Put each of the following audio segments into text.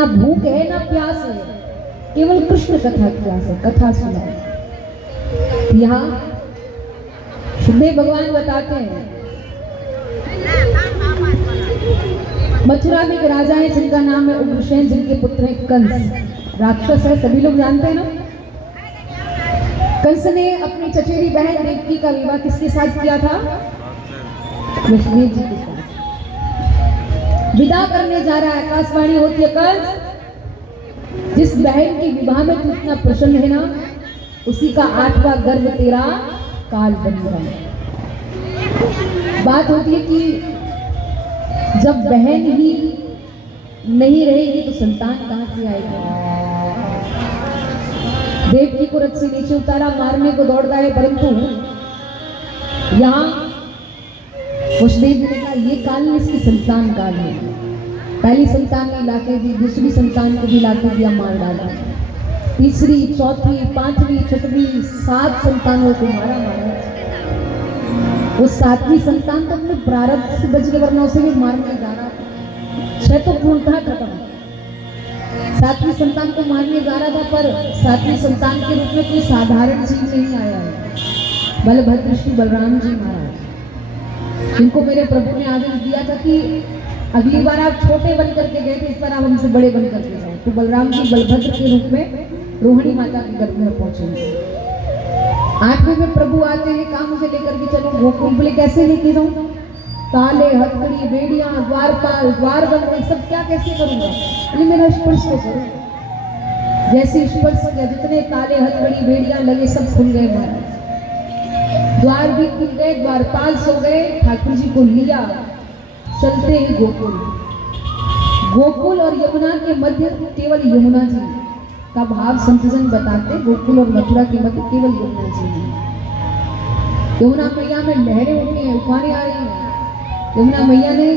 ना भूख है ना प्यास है, केवल कृष्ण कथा प्यास है, कथा सुनाए। यहाँ सुखदेव भगवान बताते हैं, मथुरा में एक राजा है जिनका नाम है उग्रसेन, जिनके पुत्र है कंस। राक्षस है, सभी लोग जानते हैं ना। कंस ने अपनी चचेरी बहन देवकी का विवाह किसके साथ किया था? वसुदेव जी के साथ। विदा करने जा रहा है, आकाशवाणी होती है, कंस जिस बहन के विवाह में तू इतना प्रसन्न है ना, उसी का 8वां गर्भ तेरा काल बनेगा। बात होती है कि जब बहन ही नहीं रहेगी तो संतान कहां से आएगा। देवकी को रथ से नीचे उतारा, मारने को दौड़ता है, परंतु यहाँ वसुदेव जी ने कहा ये काल में इसकी संतान काल है। पहली संतान ने लाके दी, दूसरी संतान को भी लाके दिया, मार डाला। तीसरी, चौथी, 5वीं, 6वीं, 7 संतानों को मारा। वो 7वीं संतान तो अपने प्रारब्ध से बच के, वरना उसे भी मारने जा रहा था। 6 तो पूर्णतः खत्म, 7वीं संतान को मारने जा रहा था, पर 7वीं संतान के रूप में कोई साधारण जीव नहीं आया है। बलभद्र श्री बलराम जी महाराज, जिनको मेरे प्रभु ने आदेश दिया था कि अगली बार आप छोटे बन करके गए थे, इस बार आप हमसे बड़े बन करके जाओ। तो बलराम जी बलभद्र के रूप में रोहिणी माता के गर्भ में पहुंचेंगे। 8वें में प्रभु आते हैं, कहा मुझे लेकर के चलो गोकुल। बोले कैसे लेके जाऊं? ताले, हथकड़ी, बेड़ियां, द्वारपाल, द्वार बंद, सब क्या कैसे करूंगा? बोले मेरा स्पर्श तो करो। जैसे स्पर्श किया, जितने ताले, हथकड़ी, बेड़ियां लगे सब खुल गए महाराज। द्वार भी खुल गए, द्वारपाल सो गए। ठाकुर जी को लिया, चलते हैं गोकुल। गोकुल और यमुना के मध्य केवल यमुना जी का भाव संतजन बताते। गोकुल और मथुरा के मध्य केवल यमुना जी है। यमुना मैया में लहरें उठी हैं, उफानें आ रही हैं। यमुना मैया ने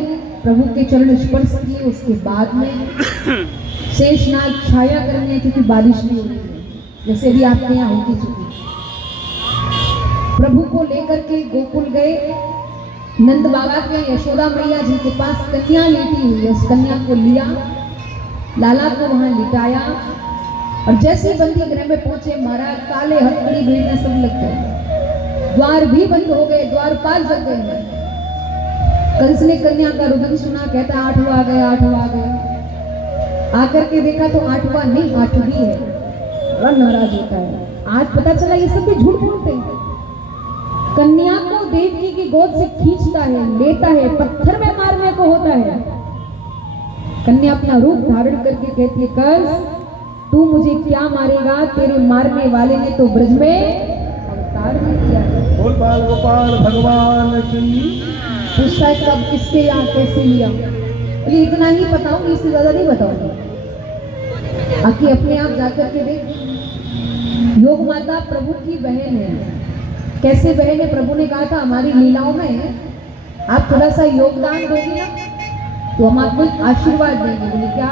प्रभु के चरण स्पर्श किए। उसके बाद में शेषनाग छाया करने, क्योंकि बारिश नहीं हो रही है, जैसे भी आपके यहाँ होती चुकी। प्रभु को लेकर के गोकुल गए। नंद बाबा के यशोदा मैया जिनके पास कन्या लेटी हुई है, उस कन्या को लिया, लाला को वहां लिटाया, और जैसे बंदी गृह में पहुंचे महाराज ताले, हथकड़ी, बेड़ियां सब लग गए। द्वार भी बंद हो गए, द्वारपाल जग गए। कंस ने कन्या का रुदन सुना, कहता 8वां आ गया, 8वां आ गया। आकर के देखा तो 8वां नहीं, 8वीं है। बड़ा नाराज होता है। आज पता चला ये सब भी झूठ बोलते हैं। कन्या को देवकी की गोद से खींचता है, लेता है, पत्थर में मारने को होता है। कन्या अपना रूप धारण करके कहती है, कंस तू मुझे क्या मारेगा? तेरे मारने वाले ने तो ब्रज में अवतार भी किया है। बोल बाल गोपाल भगवान की। पूछता है कब, किसके यहाँ, कैसे लिया? बोले इतना ही बताऊंगी, इससे ज्यादा नहीं बताऊंगी। आके अपने आप जाकर के देख। योग माता प्रभु की बहन है। कैसे बहन है? प्रभु ने कहा था हमारी लीलाओं में आप थोड़ा सा योगदान दोगे ना तो हम आपको एक आशीर्वाद देंगे। बोले क्या?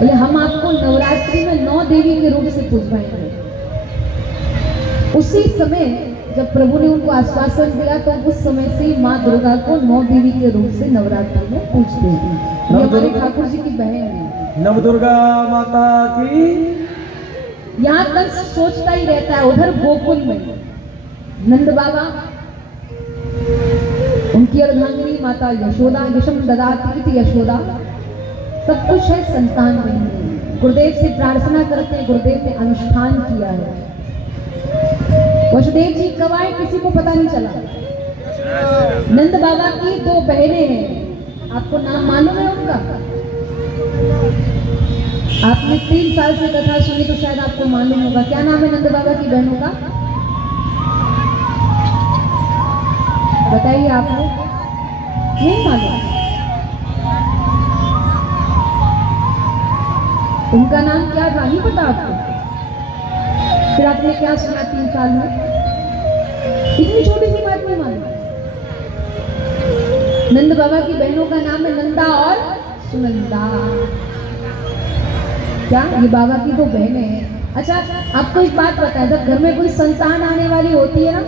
बोले हम आपको नवरात्रि में 9 देवी के रूप से पूजवाएंगे। उसी समय जब प्रभु ने उनको आश्वासन दिया, तो उस समय से माँ दुर्गा को 9 देवी के रूप से नवरात्रि में पूजते हैं। ये हमारे ठाकुर जी की बहन है, नव दुर्गा माता की। यहाँ तक सोचता ही रहता है। उधर गोकुल में नंद बाबा, उनकी अर्धांगिनी माता यशोदा, यशम ददाति इति यशोदा, सब कुछ है, संतान नहीं है। गुरुदेव से प्रार्थना करते हैं, गुरुदेव ने अनुष्ठान किया है। वसुदेव जी कब आए किसी को पता नहीं चला। नंद बाबा की 2 बहनें हैं, आपको नाम मालूम है उनका? आपने 3 साल से कथा सुनी तो शायद आपको मालूम होगा। क्या नाम है नंद बाबा की बहनों का? बताइए आप लोग, नहीं मालूम? उनका नाम क्या था, नहीं पता आपको? फिर आपने क्या सुना 3 साल में? इतनी छोटी सी बात नहीं मालूम? नंद बाबा की बहनों का नाम है नंदा और सुनंदा। क्या ये बाबा की 2 बहनें हैं? अच्छा, आपको एक बात पता है, जब घर में कोई संतान आने वाली होती है ना,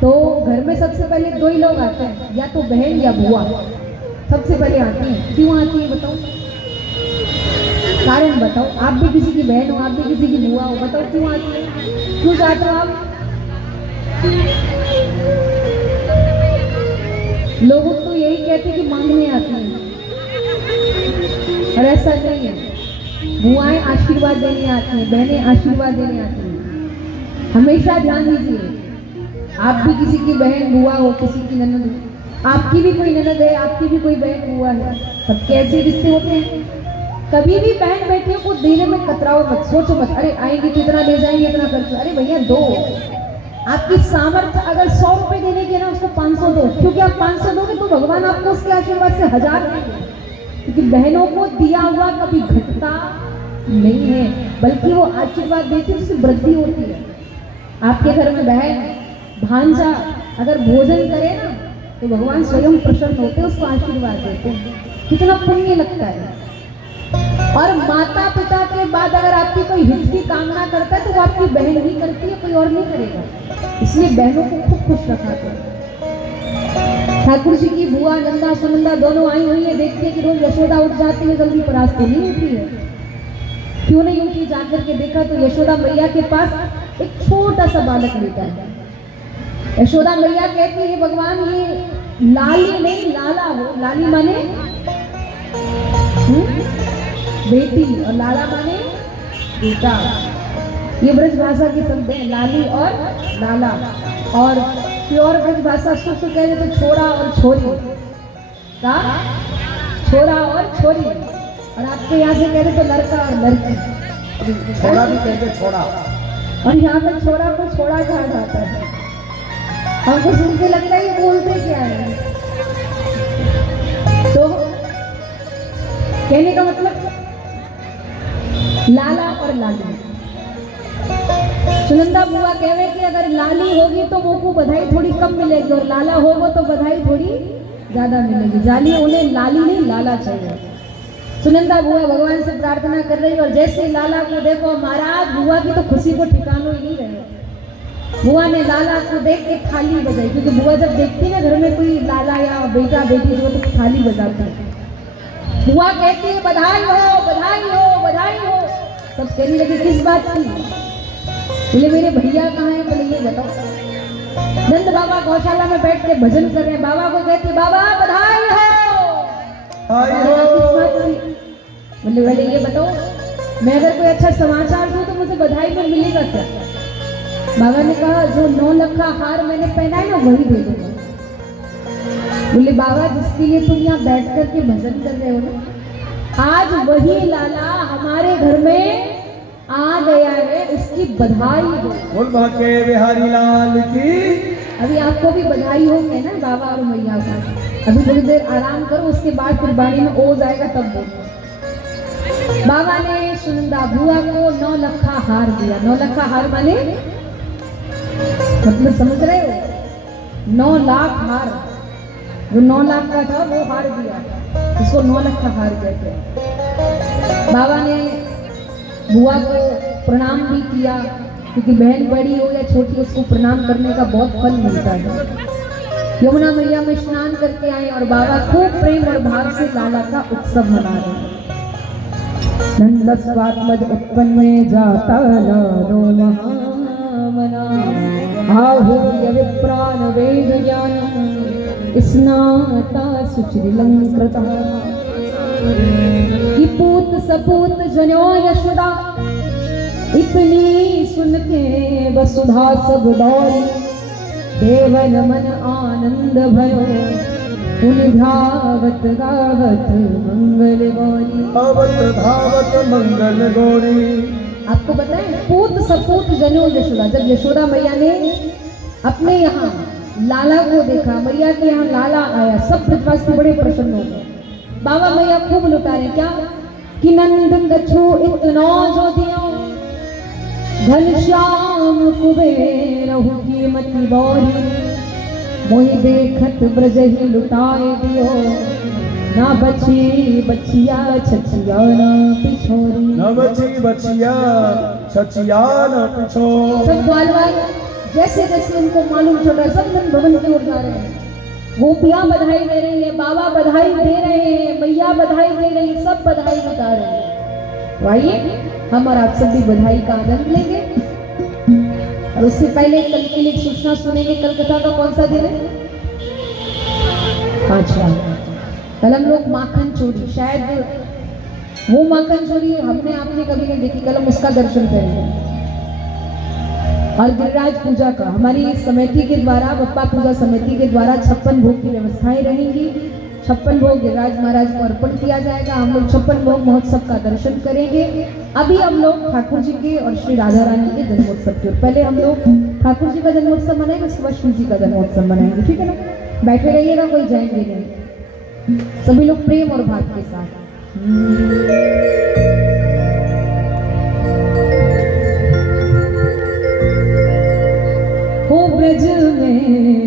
तो घर में सबसे पहले 2 ही लोग आते हैं, या तो बहन या बुआ सबसे पहले आती हैं। क्यों आती है बताओ? कारण बताओ, आप भी किसी की बहन हो, आप भी किसी की बुआ हो, बताओ क्यों आती है, क्यों चाहते हो आप? लोग तो यही कहते हैं कि मांगने आती हैं, और ऐसा नहीं है। बुआएं आशीर्वाद देने आती हैं, बहनें आशीर्वाद देने आती हैं। हमेशा ध्यान दीजिए, आप भी किसी की बहन बुआ हो, किसी की ननद हो, आपकी भी कोई ननद है, आपकी भी कोई बहन बुआ है, सबके ऐसे रिश्ते होते हैं। कभी भी बहन बेटियों को देने में कतराओ मत, सोचो मत, अरे आएंगे तो इतना ले जाएंगे, इतना खर्च, अरे भैया दो। आपकी सामर्थ्य अगर 100 रुपए देने के ना, उसको 500 दो, क्योंकि आप 500 दोगे तो भगवान आपको उसके आशीर्वाद से 1000 देंगे। क्योंकि बहनों को दिया हुआ कभी घटता नहीं है, बल्कि वो आशीर्वाद देती है, उससे वृद्धि होती है। आपके घर में बहन भांजा अगर भोजन करे ना, तो भगवान स्वयं प्रसन्न होते हैं, उसको आशीर्वाद देते हैं, कितना पुण्य लगता है। और माता पिता के बाद अगर आपकी कोई हित की कामना करता है तो वो आपकी बहन ही करती है, कोई और नहीं करेगा। इसलिए बहनों को खूब खुश रखा करो। ठाकुर जी की बुआ नंदा सुनंदा दोनों आई हुई है, देखती है कि रोज यशोदा उठ जाती है जल्दी, पर आज तो नहीं उठी है। क्यों नहीं उठी? जाकर के देखा तो यशोदा मैया के पास एक छोटा सा बालक लेटा है। यशोदा मैया कहती है भगवान ये लाली नहीं लाला हो, लाली माने बेटी और लाला माने बेटा। ये ब्रज भाषा के शब्द हैं, लाली और लाला। और प्योर ब्रज भाषा शुद्ध कहे तो छोरा और छोरी का, छोरा और छोरी। और आपके यहाँ से कह रहे तो लड़का और लड़की, छोड़ा भी कहते छोड़ा। और यहाँ पे छोरा को छोड़ा कहा जाता है। हमको सुन के लगता है ये बोलते क्या है। तो कहने का मतलब लाला और लाली। सुनंदा बुआ कहवे कि अगर लाली होगी तो वो को बधाई थोड़ी कम मिलेगी, और लाला होगा तो बधाई थोड़ी ज्यादा मिलेगी। जाली उन्हें लाली नहीं लाला चाहिए। सुनंदा बुआ भगवान से प्रार्थना कर रही है, और जैसे लाला को देखो महाराज, बुआ की तो खुशी को ठिकाना ही नहीं रहे। बुआ ने लाला को देख के थाली बजाई, क्योंकि बुआ जब देखती है ना घर में कोई लाला या बेटा बेटी जो, तो थाली बजाती है। बुआ कहती है बधाई हो बधाई हो बधाई हो। सब कहने लगे किस बात की? बोले मेरे भैया कहाँ हैं? बोले ये बताओ। नंद बाबा गौशाला में बैठ के भजन कर रहे हैं। बाबा को कहते बाबा बधाई हो। बोले बोले ये बताओ, मैं अगर कोई अच्छा समाचार दूं तो मुझे बधाई में मिलेगा क्या? बाबा ने कहा जो 9 लाख का हार मैंने पहना है ना वही दे दूंगा। बोले बाबा जिसके लिए तुम यहाँ बैठ कर के भजन कर रहे हो ना, आज वही लाला हमारे घर में आ गया है, उसकी बधाई दो। बोल बाके बिहारी लाल की। अभी आपको भी बधाई होंगे ना बाबा और मैया का। अभी थोड़ी देर आराम करो, उसके बाद फिर बाणी में ओ जाएगा तब बोलो। बाबा ने सुनंदा बुआ को 9 लाख का हार दिया। 9 लाख का हार माने मतलब समझ रहे हो? 9 लाख हार, जो 9 लाख का था वो हार दिया, इसको 9 लाख का हार कहते हैं। बाबा ने बुआ को प्रणाम भी किया, क्योंकि बहन बड़ी हो या छोटी उसको प्रणाम करने का बहुत फल मिलता है। यमुना मैया में स्नान करके आए और बाबा खूब प्रेम और भाव से लाला का उत्सव मना रहे हैं। नंदस्वात्मज उत्पन्न में जाता नो महामना आहूय विप्रान वेद ज्ञान स्नाता सुचिरलंकृता। कि पूत सपूत जनो यशोदा, इतनी सुन के वसुधा सब दौड़ी। देवन मन आनंद भयो, उन धावत गावत मंगल गौरी। धावत धावत मंगल गौरी। आपको बताएं पूत सपूत जनो यशोदा, जब यशोदा मैया ने अपने यहाँ लाला को देखा, मैया के यहाँ लाला आया, सब ब्रजवासी बड़े प्रसन्न हो गए। बाबा मैया खूब लुटारे क्या कि नंदन गच्छो इतना जो दियो, घनश्याम कुबेरहु की मति बौरी। मोहि देखत ब्रज ही लुटाए दियो, ना बची बचिया छचिया ना पिछोरी। न बची बचिया छचिया न पिछोरी। सब ग्वालवाल जैसे जैसे उनको मालूम चल रहा है, सब नंद भवन की ओर जा रहे हैं। गोपियां बधाई दे रही है, बाबा बधाई दे रहे हैं, मैया बधाई दे रही है, सब बधाई बता रहे हैं। तो आइए हम और आप सब भी बधाई का आनंद लेंगे। और उससे पहले कल के लिए एक सूचना सुनेंगे। कल कथा का कौन सा दिन है? अच्छा, कल हम लोग माखन चोरी, शायद वो माखन चोरी हमने आपने कभी नहीं देखी, कल हम उसका दर्शन करेंगे। और गिरिराज पूजा का हमारी समिति के द्वारा, बप्पा पूजा समिति के द्वारा 56 भोग की व्यवस्थाएं रहेंगी। 56 भोग गिरिराज महाराज को अर्पण किया जाएगा। हम लोग 56 भोग महोत्सव का दर्शन करेंगे। अभी हम लोग ठाकुर जी के और श्री राधा रानी के जन्मोत्सव के, पहले हम लोग ठाकुर जी का जन्मोत्सव मनाएंगे, उसके बाद शिव जी का जन्मोत्सव मनाएंगे। ठीक है ना? बैठे रहिएगा, कोई जाएंगे नहीं, सभी लोग प्रेम और भाव के साथ। हो ब्रज में